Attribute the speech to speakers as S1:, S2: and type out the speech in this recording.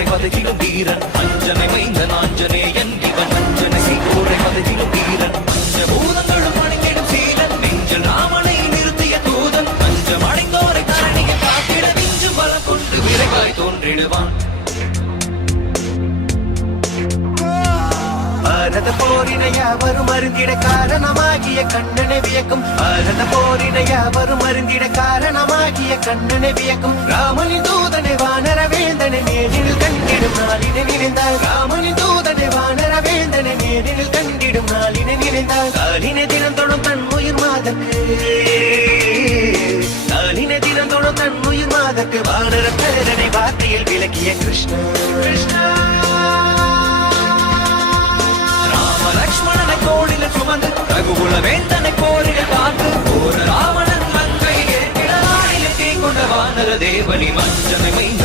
S1: கோரை பதகிடும் வீரன். அஞ்சனை மைந்த நாஞ்சனேயன் இவன். அஞ்சனை கோரை பதகிடும் வீரன். பஞ்ச பூதங்களும் அணிந்திடும் சீலன். நெஞ்சல் ராமனை நிறுத்திய தூதன். பஞ்சம் அடைந்தோரை தரணியை காத்திட நெஞ்சு பலம் கொண்டு விரைவாய் தோன்றிடுவான்.
S2: பாரத போரினை அவரும் அருந்திட காரணமாகிய கண்ணனை வியக்கும். பாரத போரினை அவரும் அருந்திட காரணமாகிய கண்ணனை வியக்கும். ராமனின் தூதனை நினைந்தார் தினம் தொடும் தன் உயிர் மாதக்கு. காலினை தினம் தொடும் தன் உயிர் மாதக்கு. வானர பேரனை வார்த்தையில் விளக்கிய கிருஷ்ணா. கிருஷ்ணா.
S1: ராம லக்ஷ்மணனை தோளில சுமந்து ரகுகுல வேந்தனை போரிட பார்த்து ஒரு ராவணன் மங்கை ஏற்றிட நாளில தீ கொண்ட வானர தேவனி மஞ்சனை மைந்த